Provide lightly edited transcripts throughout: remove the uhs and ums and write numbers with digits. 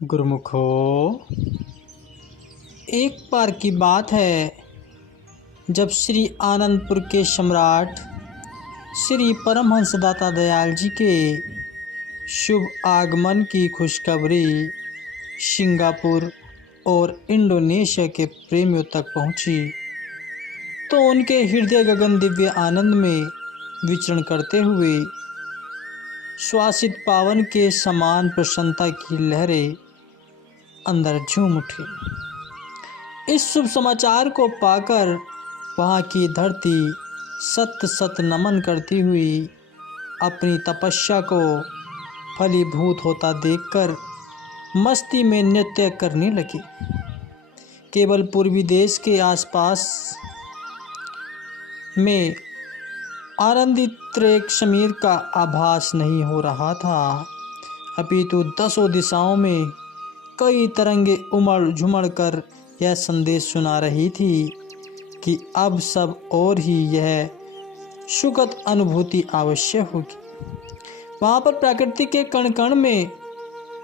गुरुमुखो, एक बार की बात है जब श्री आनंदपुर के सम्राट श्री परमहंसदाता दयाल जी के शुभ आगमन की खुशखबरी सिंगापुर और इंडोनेशिया के प्रेमियों तक पहुंची, तो उनके हृदय गगन दिव्य आनंद में विचरण करते हुए श्वासित पावन के समान प्रसन्नता की लहरें अंदर झूम उठी। इस शुभ समाचार को पाकर वहाँ की धरती सत सत नमन करती हुई अपनी तपस्या को फलीभूत होता देखकर मस्ती में नृत्य करने लगी। केवल पूर्वी देश के आसपास में आनंदित एक समीर का आभास नहीं हो रहा था, अपितु दसों दिशाओं में कई तरंगे उमड़ झुमड़ कर यह संदेश सुना रही थी कि अब सब और ही यह सुखद अनुभूति आवश्यक होगी। वहाँ पर प्रकृति के कण कण में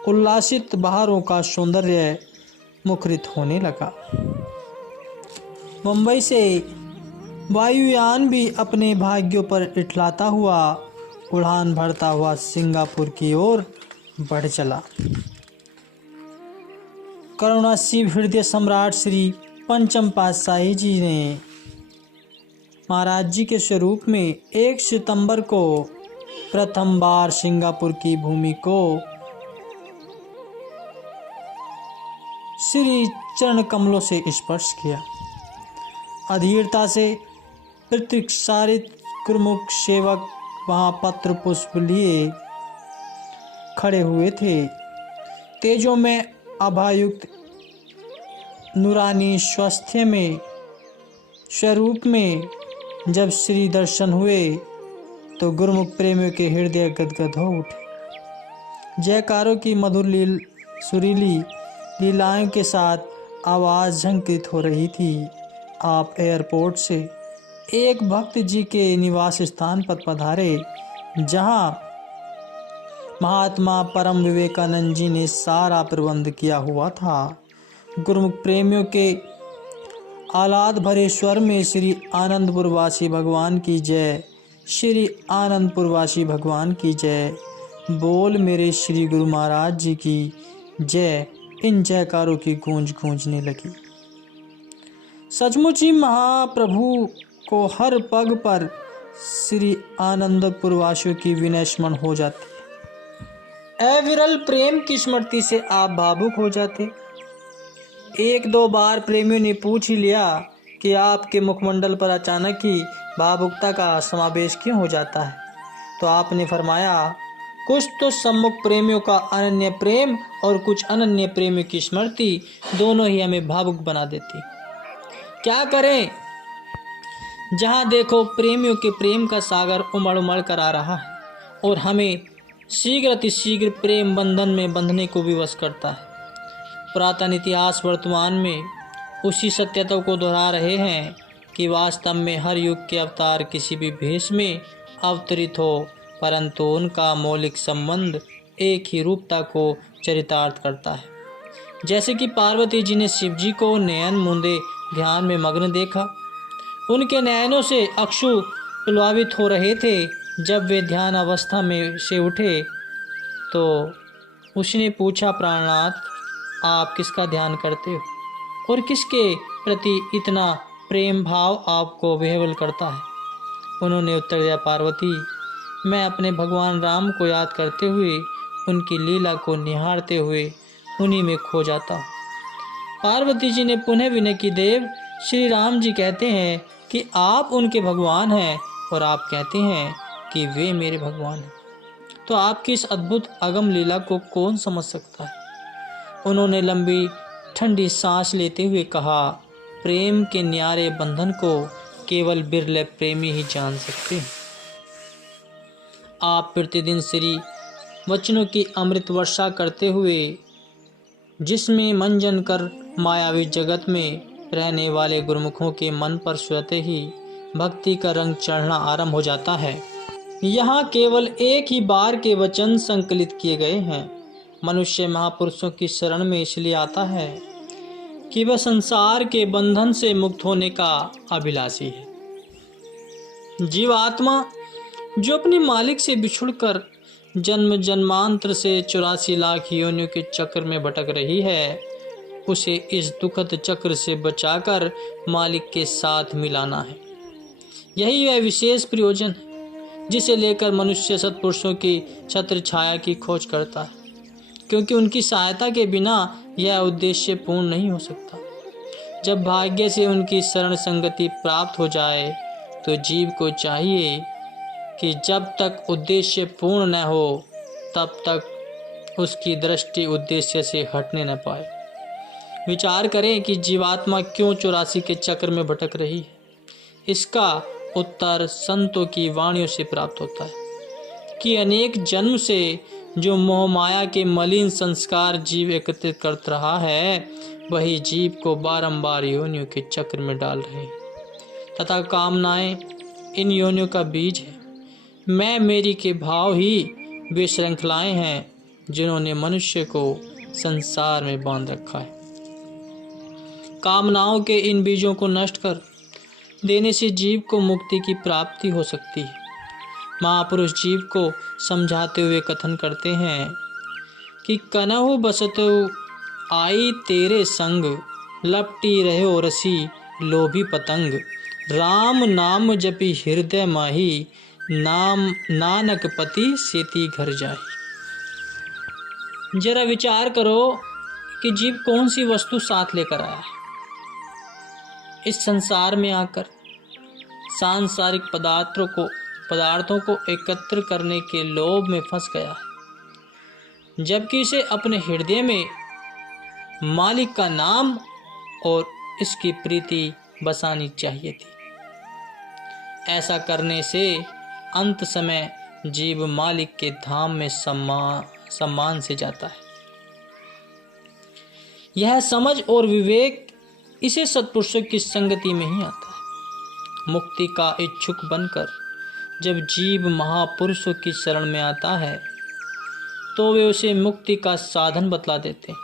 उल्लासित बहारों का सौंदर्य मुखरित होने लगा। मुंबई से वायुयान भी अपने भाग्यों पर इठलाता हुआ उड़ान भरता हुआ सिंगापुर की ओर बढ़ चला। करुणासीव हृदय सम्राट श्री पंचम पातशाही जी ने महाराज जी के स्वरूप में 1 सितंबर को प्रथम बार सिंगापुर की भूमि को श्री चरण कमलों से स्पर्श किया। अधीरता से प्रतीक्षारित गुरुमुख सेवक वहाँ पत्र पुष्प लिए खड़े हुए थे। तेजों में आभायुक्त नूरानी स्वास्थ्य में स्वरूप में जब श्री दर्शन हुए तो गुरुमुख प्रेमियों के हृदय गदगद हो उठे। जयकारों की मधुर सुरीली लीलाओं के साथ आवाज़ झंकृत हो रही थी। आप एयरपोर्ट से एक भक्त जी के निवास स्थान पर पधारे, जहां महात्मा परम विवेकानंद जी ने सारा प्रबंध किया हुआ था। गुरुमुख प्रेमियों के आह्लाद भरे स्वर में श्री आनंदपुरवासी भगवान की जय, श्री आनंदपुरवासी भगवान की जय, बोल मेरे श्री गुरु महाराज जी की जय, इन जयकारों की गूंज गूंजने लगी। सचमुच ही महाप्रभु को हर पग पर श्री आनंदपुरवासियों की विनय स्मरण हो जाती। अविरल प्रेम की स्मृति से आप भावुक हो जाते। 1-2 बार प्रेमियों ने पूछ ही लिया कि आपके मुखमंडल पर अचानक ही भावुकता का समावेश क्यों हो जाता है, तो आपने फरमाया, कुछ तो सम्मुख प्रेमियों का अनन्य प्रेम और कुछ अनन्य प्रेमियों की स्मृति दोनों ही हमें भावुक बना देती। क्या करें, जहाँ देखो प्रेमियों के प्रेम का सागर उमड़ उमड़ कर आ रहा है और हमें शीघ्र अतिशीघ्र प्रेम बंधन में बंधने को विवश करता है। पुरातन इतिहास वर्तमान में उसी सत्यता को दोहरा रहे हैं कि वास्तव में हर युग के अवतार किसी भी भेष में अवतरित हो, परंतु उनका मौलिक संबंध एक ही रूपता को चरितार्थ करता है। जैसे कि पार्वती जी ने शिव जी को नयन मूंदे ध्यान में मग्न देखा। उनके नयनों से अक्षु प्लावित हो रहे थे। जब वे ध्यान अवस्था में से उठे तो उसने पूछा, प्राणनाथ, आप किसका ध्यान करते हो और किसके प्रति इतना प्रेम भाव आपको विह्वल करता है? उन्होंने उत्तर दिया, पार्वती, मैं अपने भगवान राम को याद करते हुए उनकी लीला को निहारते हुए उन्हीं में खो जाता हूँ। पार्वती जी ने पुनः विनय की, देव, श्री राम जी कहते हैं कि आप उनके भगवान हैं और आप कहते हैं कि वे मेरे भगवान हैं, तो आपकी इस अद्भुत अगम लीला को कौन समझ सकता है? उन्होंने लंबी ठंडी सांस लेते हुए कहा, प्रेम के न्यारे बंधन को केवल बिरले प्रेमी ही जान सकते हैं। आप प्रतिदिन श्री वचनों की अमृत वर्षा करते हुए जिसमें मंजन कर मायावी जगत में रहने वाले गुरुमुखों के मन पर स्वतः ही भक्ति का रंग चढ़ना आरंभ हो जाता है। यहाँ केवल एक ही बार के वचन संकलित किए गए हैं, मनुष्य महापुरुषों की शरण में इसलिए आता है कि वह संसार के बंधन से मुक्त होने का अभिलाषी है। जीवात्मा जो अपने मालिक से बिछुड़कर जन्म जन्मांतर से 84 लाख योनियों के चक्र में भटक रही है, उसे इस दुखद चक्र से बचाकर मालिक के साथ मिलाना है। यही वह विशेष प्रयोजन है जिसे लेकर मनुष्य सत्पुरुषों की छत्र छाया की खोज करता है, क्योंकि उनकी सहायता के बिना यह उद्देश्य पूर्ण नहीं हो सकता। जब भाग्य से उनकी शरण संगति प्राप्त हो जाए तो जीव को चाहिए कि जब तक उद्देश्य पूर्ण न हो तब तक उसकी दृष्टि उद्देश्य से हटने न पाए। विचार करें कि जीवात्मा क्यों 84 के चक्र में भटक रही है। इसका उत्तर संतों की वाणियों से प्राप्त होता है कि अनेक जन्म से जो मोह माया के मलिन संस्कार जीव एकत्रित करता रहा है, वही जीव को बारंबार योनियों के चक्र में डाल रहे हैं तथा कामनाएं इन योनियों का बीज है। मैं मेरी के भाव ही वे श्रृंखलाएं हैं जिन्होंने मनुष्य को संसार में बांध रखा है। कामनाओं के इन बीजों को नष्ट कर देने से जीव को मुक्ति की प्राप्ति हो सकती है। महापुरुष जीव को समझाते हुए कथन करते हैं कि कनहु बसतु आई तेरे संग, लपटी रहो रसी लोभी पतंग, राम नाम जपी हृदय माही, नाम नानक पति सेती घर जाए। जरा विचार करो कि जीव कौन सी वस्तु साथ लेकर आया है। इस संसार में आकर सांसारिक पदार्थों को एकत्र करने के लोभ में फंस गया है, जबकि इसे अपने हृदय में मालिक का नाम और इसकी प्रीति बसानी चाहिए थी। ऐसा करने से अंत समय जीव मालिक के धाम में सम्मान से जाता है। यह समझ और विवेक इसे सत्पुरुषों की संगति में ही आता है। मुक्ति का इच्छुक बनकर जब जीव महापुरुषों की शरण में आता है तो वे उसे मुक्ति का साधन बतला देते हैं।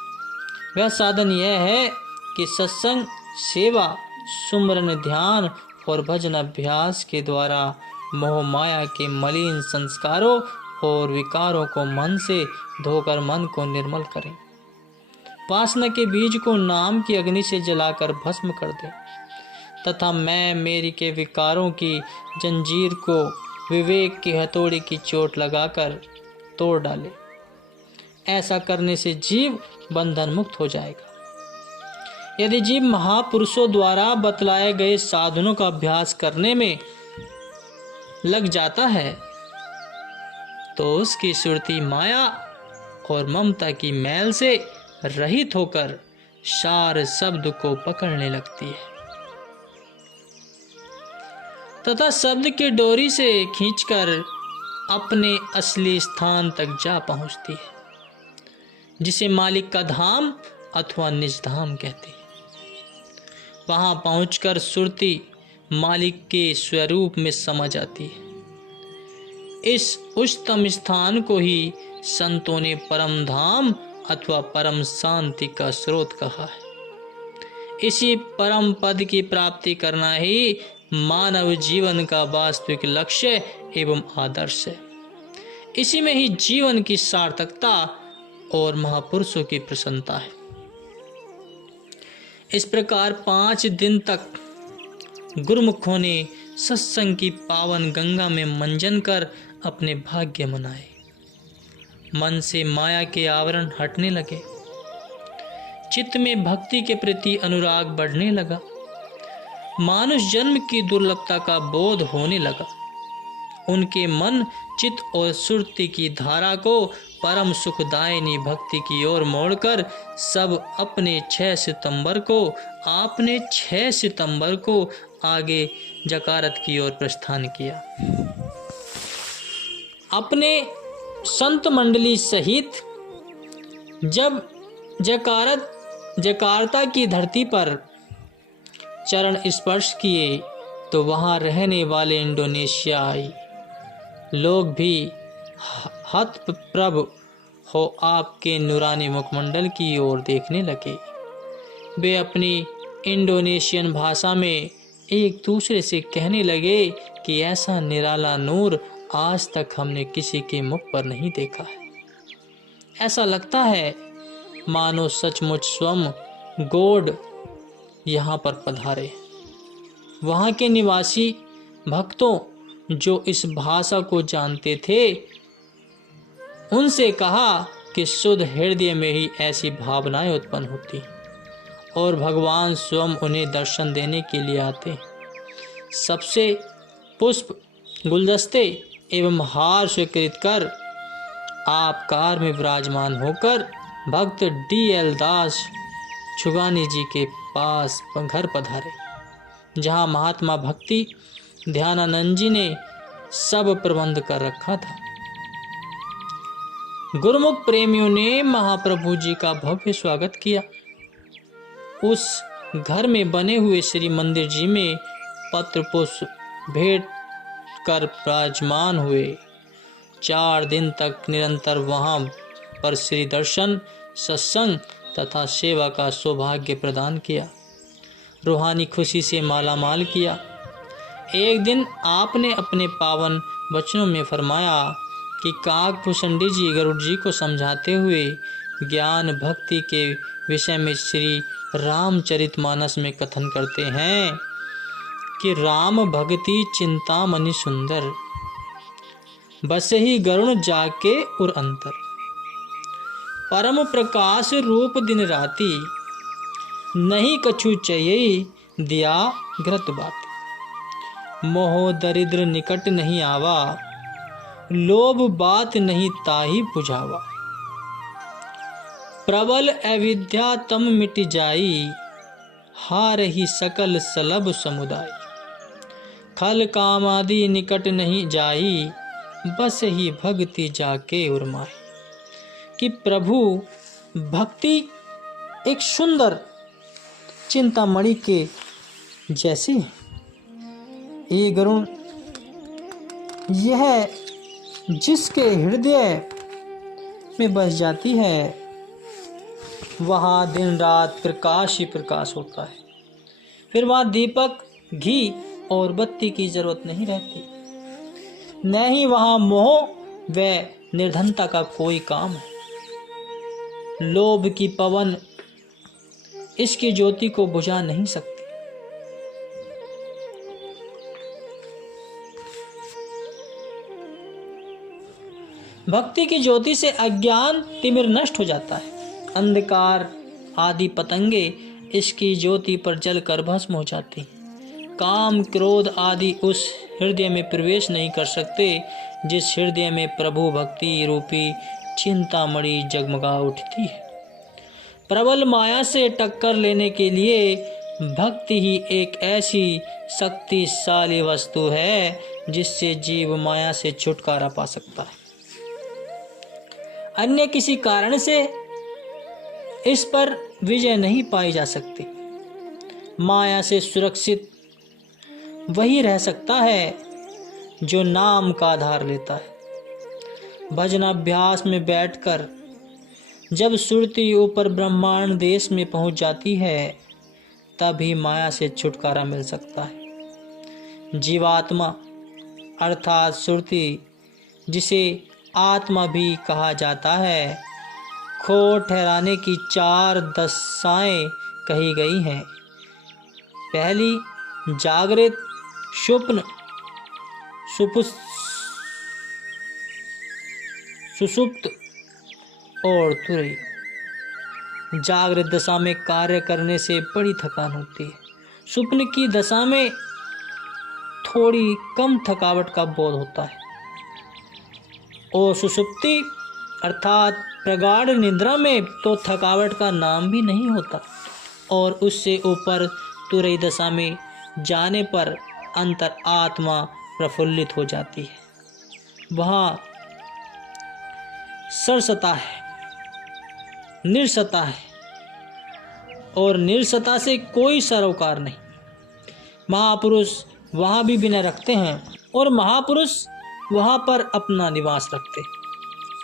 वह साधन यह है कि सत्संग, सेवा, सुमरन, ध्यान और भजन अभ्यास के द्वारा मोह माया के मलिन संस्कारों और विकारों को मन से धोकर मन को निर्मल करें। वासना के बीज को नाम की अग्नि से जलाकर भस्म कर दें तथा मैं मेरी के विकारों की जंजीर को विवेक की हथौड़ी की चोट लगाकर तोड़ डाले। ऐसा करने से जीव बंधन मुक्त हो जाएगा। यदि जीव महापुरुषों द्वारा बतलाए गए साधनों का अभ्यास करने में लग जाता है तो उसकी सुरती माया और ममता की मैल से रहित होकर सार शब्द को पकड़ने लगती है तथा शब्द की डोरी से खींचकर अपने असली स्थान तक जा पहुंचती है, जिसे मालिक का धाम अथवा निज धाम कहते हैं। वहां पहुंचकर सुरती मालिक के स्वरूप में समा जाती है। इस उच्चतम स्थान को ही संतों ने परम धाम अथवा परम शांति का स्रोत कहा है। इसी परम पद की प्राप्ति करना ही मानव जीवन का वास्तविक लक्ष्य एवं आदर्श है। इसी में ही जीवन की सार्थकता और महापुरुषों की प्रसन्नता है। इस प्रकार 5 दिन तक गुरुमुखों ने सत्संग की पावन गंगा में मंजन कर अपने भाग्य मनाए। मन से माया के आवरण हटने लगे, चित्त में भक्ति के प्रति अनुराग बढ़ने लगा, मानुष जन्म की दुर्लभता का बोध होने लगा। उनके मन, चित्त और सुरति की धारा को परम सुखदायिनी भक्ति की ओर मोड़कर सब अपने 6 सितंबर को आगे जकारत की ओर प्रस्थान किया। अपने संत मंडली सहित जब जकार्ता की धरती पर चरण स्पर्श किए तो वहां रहने वाले इंडोनेशियाई लोग भी हतप्रभ हो आपके नूरानी मुखमंडल की ओर देखने लगे। वे अपनी इंडोनेशियन भाषा में एक दूसरे से कहने लगे कि ऐसा निराला नूर आज तक हमने किसी के मुख पर नहीं देखा है। ऐसा लगता है मानो सचमुच स्वयं गॉड यहाँ पर पधारे। वहाँ के निवासी भक्तों जो इस भाषा को जानते थे उनसे कहा कि शुद्ध हृदय में ही ऐसी भावनाएं उत्पन्न होती और भगवान स्वयं उन्हें दर्शन देने के लिए आते। सबसे पुष्प, गुलदस्ते एवं हार स्वीकृत कर आप कार में विराजमान होकर भक्त D.L. दास छुगानी जी के पास घर पधारे, जहाँ महात्मा भक्ति ध्यानानंद जी ने सब प्रबंध कर रखा था। गुरुमुख प्रेमियों ने महाप्रभु जी का भव्य स्वागत किया। उस घर में बने हुए श्री मंदिर जी में पत्र पुष्प भेंट कर विराजमान हुए। 4 दिन तक निरंतर वहां पर श्री दर्शन, सत्संग तथा सेवा का सौभाग्य प्रदान किया, रूहानी खुशी से मालामाल किया। एक दिन आपने अपने पावन वचनों में फरमाया कि काकभूषणी जी गरुड़ जी को समझाते हुए ज्ञान भक्ति के विषय में श्री रामचरितमानस में कथन करते हैं कि राम भक्ति चिंतामणि सुंदर, बस ही गरुण जाके उर अंतर, परम प्रकाश रूप दिन राति, नहीं कछु चाहिए दिया घृत बाती, मोह दरिद्र निकट नहीं आवा, लोभ बात नहीं ताही बुझावा, प्रबल अविद्या तम मिट जाई, हार ही सकल सलभ समुदाय, खल काम आदि निकट नहीं जाई, बस ही भक्ति जाके उर्माई। कि प्रभु भक्ति एक सुंदर चिंतामणि के जैसी, ये गरुण यह जिसके हृदय में बस जाती है वहाँ दिन रात प्रकाश ही प्रकाश होता है। फिर वहाँ दीपक, घी और बत्ती की जरूरत नहीं रहती, न ही वहाँ मोह व निर्धनता का कोई काम है। लोभ की पवन इसकी ज्योति को बुझा नहीं सकती। भक्ति की ज्योति से अज्ञान तिमिर नष्ट हो जाता है। अंधकार आदि पतंगे इसकी ज्योति पर जलकर भस्म हो जाती। काम क्रोध आदि उस हृदय में प्रवेश नहीं कर सकते जिस हृदय में प्रभु भक्ति रूपी चिंतामणि जगमगा उठती है। प्रबल माया से टक्कर लेने के लिए भक्ति ही एक ऐसी शक्तिशाली वस्तु है जिससे जीव माया से छुटकारा पा सकता है। अन्य किसी कारण से इस पर विजय नहीं पाई जा सकती। माया से सुरक्षित वही रह सकता है जो नाम का आधार लेता है। भजनाभ्यास में बैठकर जब सुरती ऊपर ब्रह्मांड देश में पहुंच जाती है तभी माया से छुटकारा मिल सकता है। जीवात्मा अर्थात सुरती, जिसे आत्मा भी कहा जाता है, खो ठहराने की 4 दशाएं कही गई हैं। पहली जागृत, स्वप्न, सुषुप्त और तुरई। जागृत दशा में कार्य करने से बड़ी थकान होती है। स्वप्न की दशा में थोड़ी कम थकावट का बोध होता है और सुषुप्ति अर्थात प्रगाढ़ निद्रा में तो थकावट का नाम भी नहीं होता। और उससे ऊपर तुरई दशा में जाने पर अंतर आत्मा प्रफुल्लित हो जाती है। वहाँ सरसता है, निरसता है और निरसता से कोई सरोकार नहीं। महापुरुष वहाँ भी विनय रखते हैं और महापुरुष वहाँ पर अपना निवास रखते।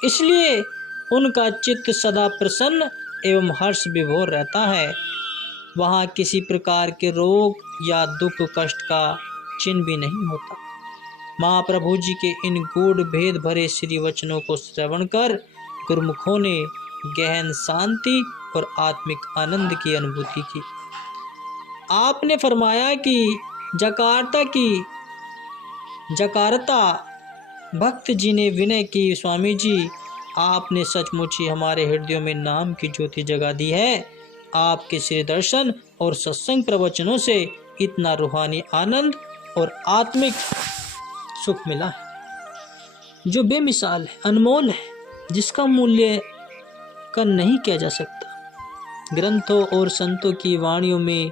इसलिए उनका चित्त सदा प्रसन्न एवं हर्ष विभोर रहता है। वहाँ किसी प्रकार के रोग या दुख कष्ट का चिन्ह भी नहीं होता। महाप्रभु जी के इन गूढ़ भेद भरे श्री वचनों को श्रवण कर गुरुमुखों ने गहन शांति और आत्मिक आनंद की अनुभूति की। आपने फरमाया कि जकार्ता भक्त जी ने विनय की, स्वामी जी आपने सचमुच ही हमारे हृदयों में नाम की ज्योति जगा दी है। आपके श्री दर्शन और सत्संग प्रवचनों से इतना रूहानी आनंद और आत्मिक सुख मिला है जो बेमिसाल है, अनमोल है, जिसका मूल्यांकन नहीं किया जा सकता। ग्रंथों और संतों की वाणियों में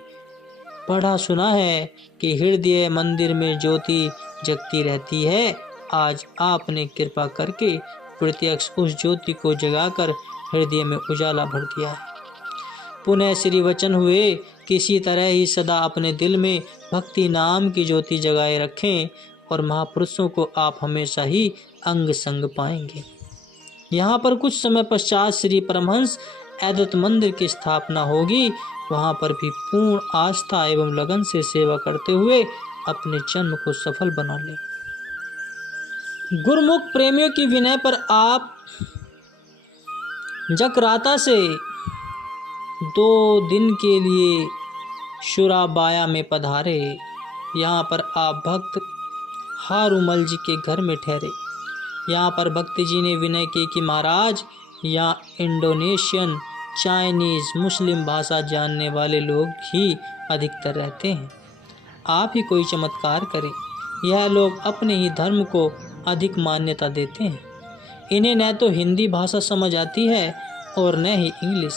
पढ़ा सुना है कि हृदय मंदिर में ज्योति जगती रहती है। आज आपने कृपा करके प्रत्यक्ष उस ज्योति को जगाकर हृदय में उजाला भर दिया है। पुनः श्री वचन हुए, किसी तरह ही सदा अपने दिल में भक्ति नाम की ज्योति जगाए रखें और महापुरुषों को आप हमेशा ही अंग संग पाएंगे। यहाँ पर कुछ समय पश्चात श्री परमहंस अद्वैत मंदिर की स्थापना होगी। वहाँ पर भी पूर्ण आस्था एवं लगन से सेवा करते हुए अपने जन्म को सफल बना लें। गुरुमुख प्रेमियों की विनय पर आप जकराता से 2 दिन के लिए शुराबाया में पधारे। यहाँ पर आप भक्त हारूमल जी के घर में ठहरे। यहाँ पर भक्त जी ने विनय की कि महाराज, यहाँ इंडोनेशियन, चाइनीज, मुस्लिम भाषा जानने वाले लोग ही अधिकतर रहते हैं। आप ही कोई चमत्कार करें। यह लोग अपने ही धर्म को अधिक मान्यता देते हैं। इन्हें न तो हिंदी भाषा समझ आती है और न ही इंग्लिश।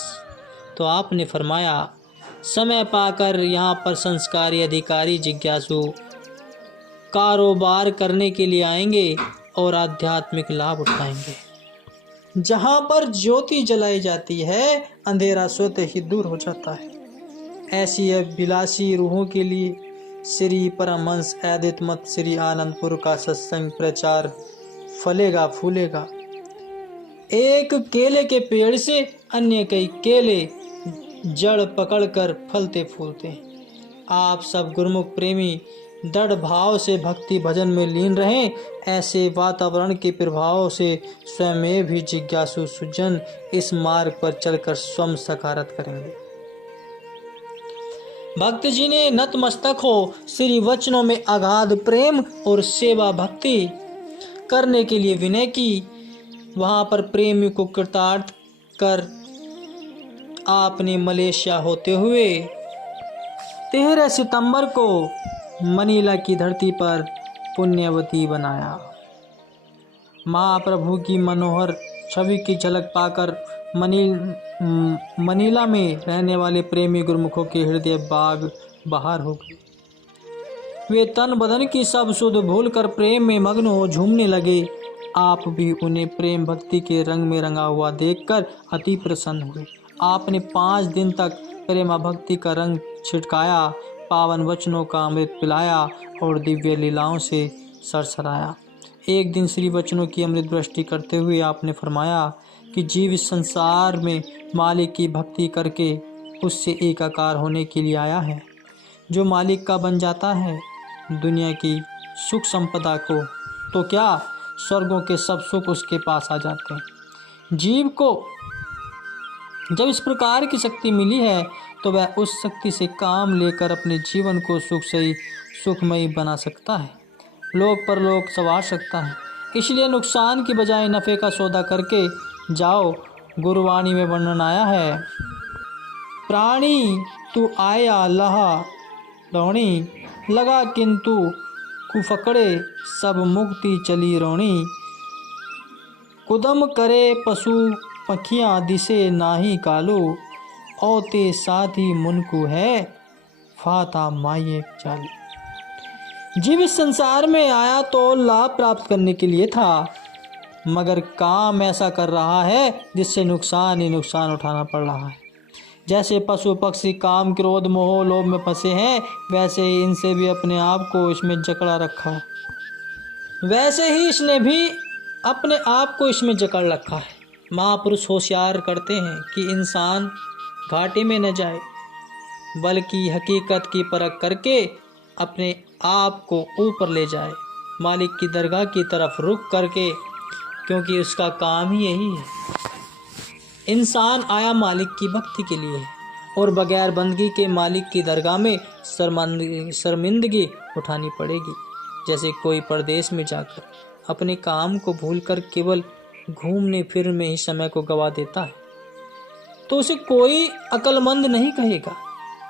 तो आपने फरमाया, समय पाकर यहाँ पर संस्कारी अधिकारी जिज्ञासु कारोबार करने के लिए आएंगे और आध्यात्मिक लाभ उठाएंगे। जहाँ पर ज्योति जलाई जाती है, अंधेरा स्वतः ही दूर हो जाता है। ऐसी अभिलाषी रूहों के लिए श्री परमहंस अद्वैत मत श्री आनंदपुर का सत्संग प्रचार फलेगा फूलेगा। एक केले के पेड़ से अन्य कई केले जड़ पकड़कर फलते फूलते हैं। आप सब गुरुमुख प्रेमी दृढ़ भाव से भक्ति भजन में लीन रहें। ऐसे वातावरण के प्रभाव से स्वयं भी जिज्ञासु सुजन इस मार्ग पर चलकर स्वयं सकारात करेंगे। भक्त जी ने नतमस्तक हो श्री वचनों में अगाध प्रेम और सेवा भक्ति करने के लिए विनय की। वहां पर प्रेमी को कृतार्थ कर आपने मलेशिया होते हुए 13 सितंबर को मनीला की धरती पर पुण्यवती बनाया। महाप्रभु की मनोहर छवि की झलक पाकर मनीला में रहने वाले प्रेमी गुरुमुखों के हृदय बाग बहार हो गए। वे तन बदन की सब सुध भूल कर प्रेम में मग्न हो झूमने लगे। आप भी उन्हें प्रेम भक्ति के रंग में रंगा हुआ देखकर अति प्रसन्न हुए। आपने 5 दिन तक प्रेमा भक्ति का रंग छिटकाया, पावन वचनों का अमृत पिलाया और दिव्य लीलाओं से सरसराया। एक दिन श्री वचनों की अमृत वृष्टि करते हुए आपने फरमाया कि जीव इस संसार में मालिक की भक्ति करके उससे एकाकार होने के लिए आया है। जो मालिक का बन जाता है दुनिया की सुख संपदा को, तो क्या स्वर्गों के सब सुख उसके पास आ जाते हैं। जीव को जब इस प्रकार की शक्ति मिली है तो वह उस शक्ति से काम लेकर अपने जीवन को सुखमयी बना सकता है, लोक परलोक संवार सकता है। इसलिए नुकसान की बजाय नफ़े का सौदा करके जाओ। गुरुवाणी में वर्णन आया है, प्राणी तू आया लहा दौड़ी, लगा किंतु कुफकड़े सब मुक्ति चली रोणी। कुदम करे पशु पखियाँ दिसे नाही कालो, औते साथी मुनकु है फाता माये चालू। जीव इस संसार में आया तो लाभ प्राप्त करने के लिए था, मगर काम ऐसा कर रहा है जिससे नुकसान ही नुकसान उठाना पड़ रहा है। जैसे पशु पक्षी काम क्रोध मोह लोभ में फंसे हैं, वैसे ही इनसे भी अपने आप को इसमें जकड़ा रखा है। वैसे ही इसने भी अपने आप को इसमें जकड़ रखा है। महापुरुष होशियार करते हैं कि इंसान घाटे में न जाए, बल्कि हकीकत की परख करके अपने आप को ऊपर ले जाए, मालिक की दरगाह की तरफ रुख करके, क्योंकि उसका काम ही यही है। इंसान आया मालिक की भक्ति के लिए और बगैर बंदगी के मालिक की दरगाह में शर्मिंदगी उठानी पड़ेगी। जैसे कोई परदेश में जाकर अपने काम को भूलकर केवल घूमने फिरने में ही समय को गवा देता है, तो उसे कोई अक्लमंद नहीं कहेगा।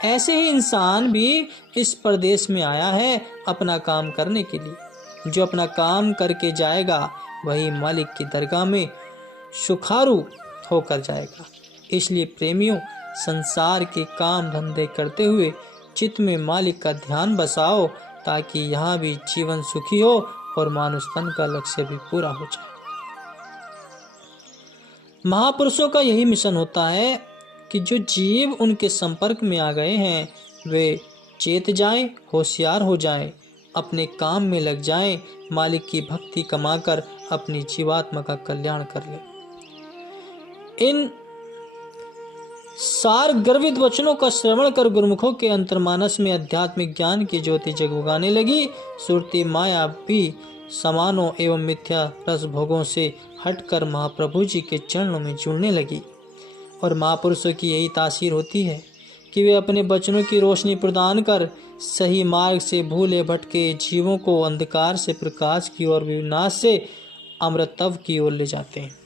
ऐसे ही इंसान भी इस परदेश में आया है अपना काम करने के लिए। जो अपना काम करके जाएगा वही मालिक की दरगाह में सुखारू होकर जाएगा। इसलिए प्रेमियों, संसार के काम धंधे करते हुए चित्त में मालिक का ध्यान बसाओ, ताकि यहाँ भी जीवन सुखी हो और मानुष तन का लक्ष्य भी पूरा हो जाए। महापुरुषों का यही मिशन होता है कि जो जीव उनके संपर्क में आ गए हैं वे चेत जाएं, होशियार हो जाएं, अपने काम में लग जाएं, मालिक की भक्ति कमाकर अपनी जीवात्मा का कल्याण कर लें। इन सार गर्वित वचनों का श्रवण कर गुरुमुखों के अंतर्मानस में आध्यात्मिक ज्ञान की ज्योति जगमगाने लगी। सुरती माया भी समानों एवं मिथ्या रस भोगों से हटकर महाप्रभु जी के चरणों में जुड़ने लगी। और महापुरुषों की यही तासीर होती है कि वे अपने वचनों की रोशनी प्रदान कर सही मार्ग से भूले भटके जीवों को अंधकार से प्रकाश की ओर, विनाश से अमृतत्व की ओर ले जाते हैं।